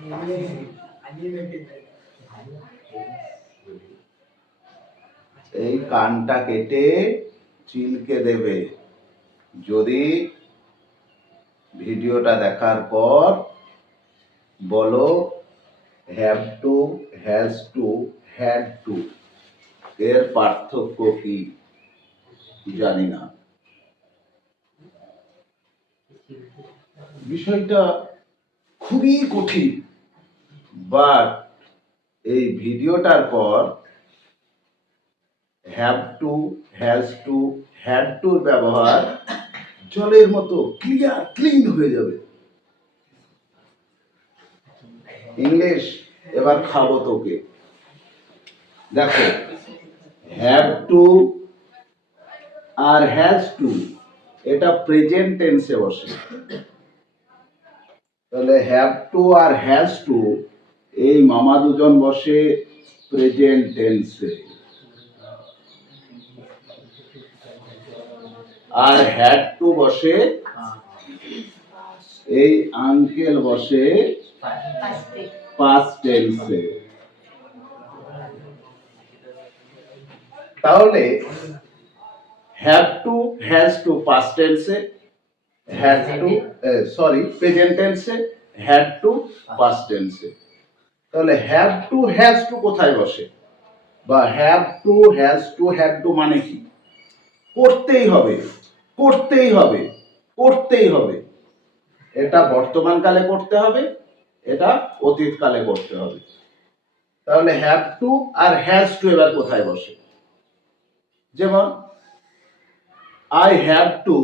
এই কানটা কেটে চিলকে দেবে। যদি ভিডিওটা দেখার পর বলো have to, has to, had two এর পার্থক্য কি জানি না। বিষয়টা খুবই কঠিন, বাট এই ভিডিওটার পর have to, has to, had টুর ব্যবহার জলের মতো ক্লিয়ার ক্লিন হয়ে যাবে। ইংলিশ এবার খাবো তোকে। দেখো, হ্যাভ টু আর হ্যাজ টু এটা প্রেজেন্ট টেন্সে বসে। তাহলে হ্যাভ টু আর হ্যাজ টু এই মামা দুজন বসে প্রেজেন্ট টেন্সে, আর হ্যাড টু বসে, এই আঙ্কেল বসে পাস্ট টেন্সে। তাহলে have to, has to past টেন্সে, হ্যাড টু প্রেজেন্ট টেন্সে, হ্যাড টু পাস্ট টেন্সে। তাহলে হ্যাভ টু, হ্যাজ টু কোথায় বসে, বা have to, has to, had to মানে কি? করতেই হবে, করতেই হবে, করতেই হবে। এটা বর্তমান কালে করতে হবে, এটা অতীত কালে করতে হবে। তাহলে হ্যাভ টু আর হ্যাজ টু এবার কোথায় বসে? যেমন আই হ্যাভ টু,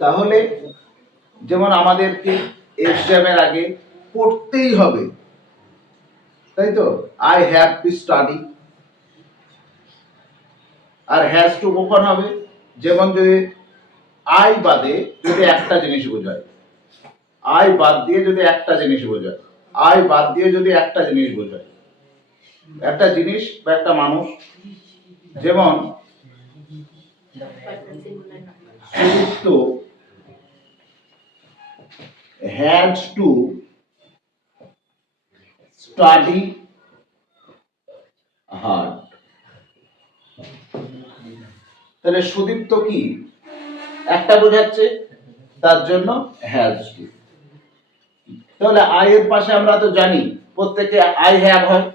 তাহলে যেমন আমাদেরকে এক্সামের আগে পড়তেই হবে, তাই তো? I have to study. আর হ্যাজ টু কখন হবে? যেমন যদি আই বাদে যদি একটা জিনিস বোঝায়, আই বাদ দিয়ে যদি একটা জিনিস বোঝায়, আই বাদ দিয়ে যদি একটা জিনিস বোঝায়, একটা জিনিস বা একটা মানুষ। যেমন Sudipta has to study hard. তাহলে সুদীপ্ত কি একটা বোঝাচ্ছে, তার জন্য হ্যাজ টু। তাহলে আই এর পাশে আমরা তো জানি প্রত্যেকে আই হ্যাভ হয়।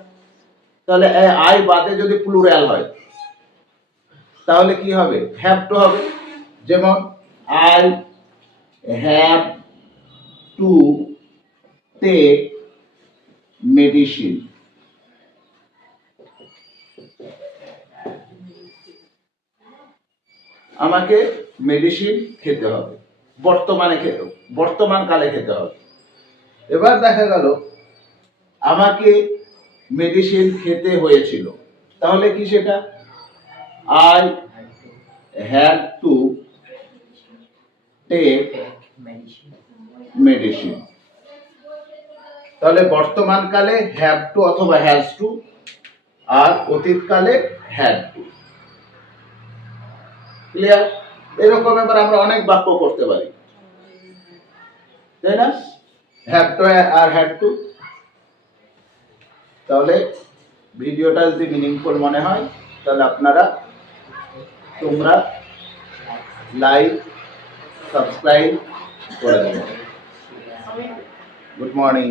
তাহলে আই বাদে যদি প্লুরাল হয় তাহলে কি হবে? হ্যাভ টু হবে। যেমন I have to take medicine. আমাকে মেডিসিন খেতে হবে, বর্তমান কালে খেতে হবে। এবার দেখা গেল আমাকে মেডিসিন খেতে হয়েছিল, তাহলে কি সেটা? I had to take medicine. তাহলে বর্তমান কালে হ্যাভ টু অথবা হ্যাজ টু, আর অতীত কালে হ্যাড টু। ক্লিয়ার? এরকম এবার আমরা অনেক বাক্য করতে পারি, তাই না? হ্যাভ টু আর হ্যাড টু। তাহলে ভিডিওটা যদি মিনিংফুল মনে হয় তাহলে তোমরা লাইক, সাবস্ক্রাইব করে দেবে। Good morning.